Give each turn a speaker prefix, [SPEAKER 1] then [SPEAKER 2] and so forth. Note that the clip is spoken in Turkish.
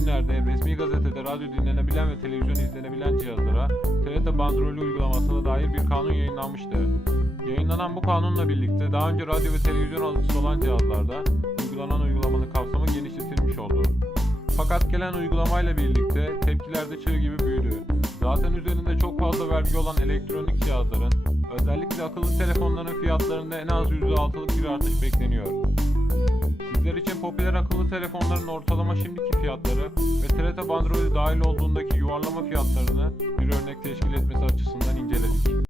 [SPEAKER 1] günlerde resmi gazetede radyo dinlenebilen ve televizyon izlenebilen cihazlara TRT bandrolü uygulamasına dair bir kanun yayınlanmıştı. Yayınlanan bu kanunla birlikte daha önce radyo ve televizyon alıcısı olan cihazlarda uygulanan uygulamanın kapsamı genişletilmiş oldu. Fakat gelen uygulamayla birlikte tepkiler de çığ gibi büyüdü. Zaten üzerinde çok fazla vergi olan elektronik cihazların, özellikle akıllı telefonların fiyatlarında en az %6'lık bir artış bekleniyor. Sizler için popüler akıllı telefonların ortalama şimdiki fiyatları ve TRT bandrolü dahil olduğundaki yuvarlama fiyatlarını bir örnek teşkil etmesi açısından inceledik.